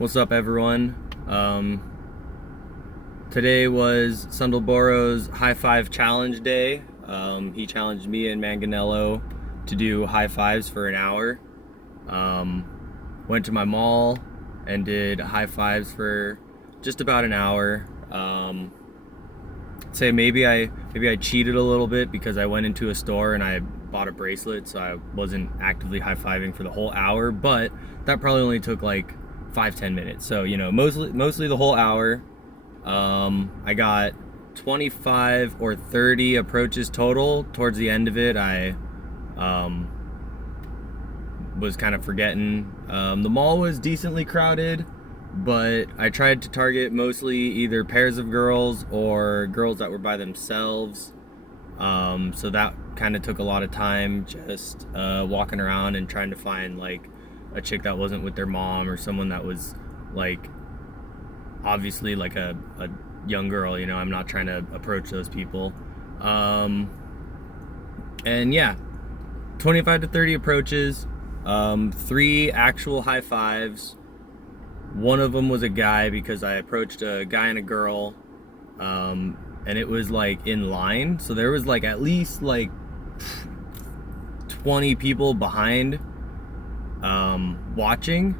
What's up, everyone? Today was Sundelboro's high five challenge day. He challenged me and Manganello to do high fives for an hour. Went to my mall and did high fives for just about an hour. Say maybe I cheated a little bit because I went into a store and I bought a bracelet, so I wasn't actively high fiving for the whole hour. But that probably only took like 5-10 minutes. So mostly the whole hour. I got 25 or 30 approaches total. Towards the end of it, I was kind of forgetting. The mall was decently crowded, but I tried to target mostly either pairs of girls or girls that were by themselves. So that kind of took a lot of time, just walking around and trying to find like a chick that wasn't with their mom, or someone that was like obviously like a young girl. I'm not trying to approach those people. And yeah, 25 to 30 approaches, 3 actual high fives. One of them was a guy because I approached a guy and a girl, and it was like in line, so there was like at least like 20 people behind watching,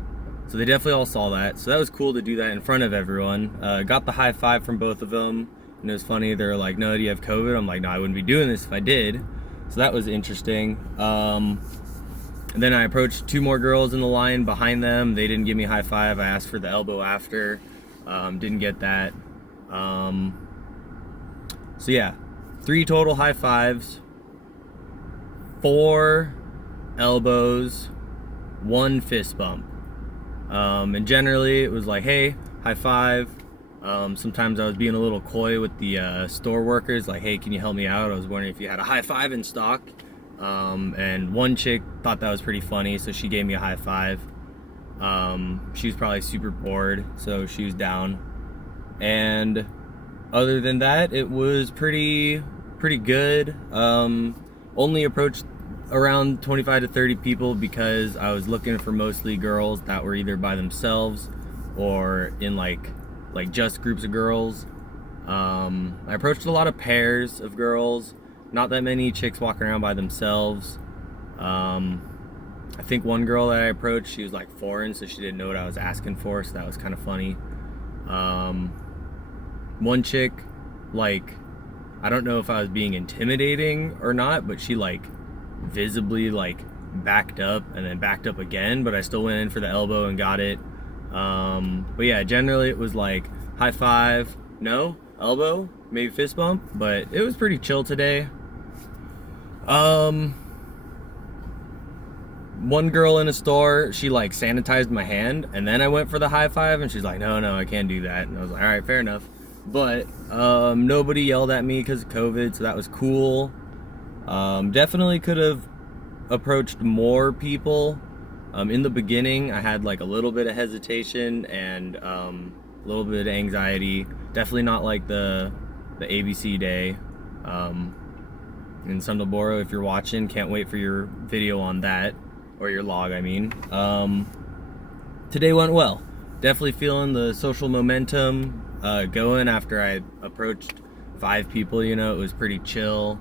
so they definitely all saw that. So that was cool to do that in front of everyone. Got the high five from both of them, and it was funny. They're like, "No, do you have COVID?" I'm like, "No, I wouldn't be doing this if I did." So that was interesting. And then I approached 2 more girls in the line behind them. They didn't give me a high five. I asked for the elbow after. Didn't get that. So yeah, 3 total high fives, 4 elbows, 1 fist bump. And generally it was like, hey, high five. Sometimes I was being a little coy with the store workers, like, hey, can you help me out? I was wondering if you had a high five in stock. And one chick thought that was pretty funny, so she gave me a high five. She was probably super bored, so she was down. And other than that, it was pretty good. Only approached around 25 to 30 people because I was looking for mostly girls that were either by themselves or in like just groups of girls. I approached a lot of pairs of girls, not that many chicks walking around by themselves. I think one girl that I approached, she was like foreign, so she didn't know what I was asking for, so that was kind of funny. One chick, like, I don't know if I was being intimidating or not, but she like visibly like backed up and then backed up again, but I still went in for the elbow and got it. But yeah, generally it was like high five, no, elbow, maybe fist bump, but it was pretty chill today. One girl in a store, she like sanitized my hand, and then I went for the high five, and she's like, no, I can't do that. And I was like, all right, fair enough. But nobody yelled at me because of COVID, so that was cool. Definitely could have approached more people. In the beginning, I had like a little bit of hesitation and a little bit of anxiety. Definitely not like the ABC day. In Sundelboro, if you're watching, can't wait for your video on that, or your log, I mean. Today went well. Definitely feeling the social momentum going after I approached 5 people. It was pretty chill.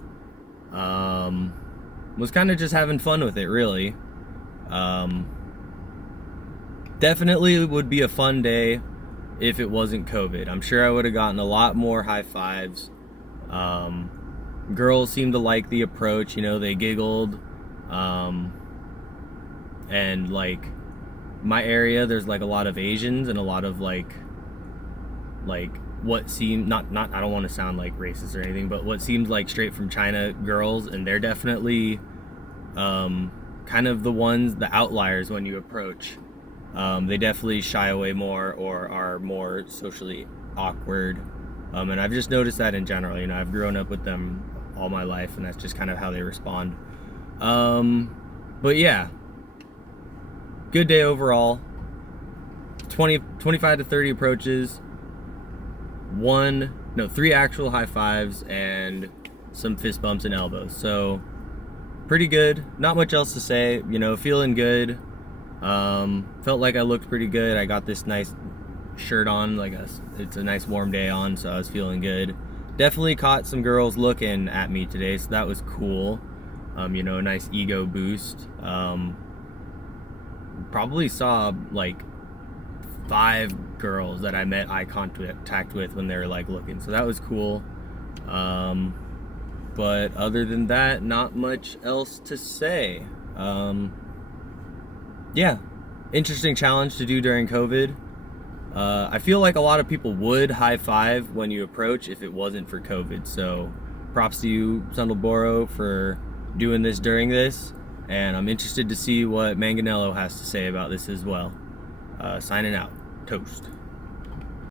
Was kind of just having fun with it, really. Definitely would be a fun day if it wasn't COVID. I'm sure I would have gotten a lot more high fives. Girls seemed to like the approach, they giggled. And like my area, there's like a lot of Asians and a lot of like what seemed not I don't want to sound like racist or anything, but what seemed like straight from China girls, and they're definitely kind of the outliers when you approach. They definitely shy away more or are more socially awkward. And I've just noticed that in general. I've grown up with them all my life, and that's just kind of how they respond. But yeah, good day overall. 25 to 30 approaches, 3 actual high fives, and some fist bumps and elbows. So pretty good. Not much else to say. Feeling good. Felt like I looked pretty good. I got this nice shirt on, it's a nice warm day on, so I was feeling good. Definitely caught some girls looking at me today, so that was cool. A nice ego boost. Probably saw like 5 girls that I met eye contact with when they were like looking, so that was cool. But other than that, not much else to say. Yeah, interesting challenge to do during COVID. I feel like a lot of people would high five when you approach if it wasn't for COVID. So props to you, Sundelboro, for doing this during this. And I'm interested to see what Manganello has to say about this as well. Signing out. Toast.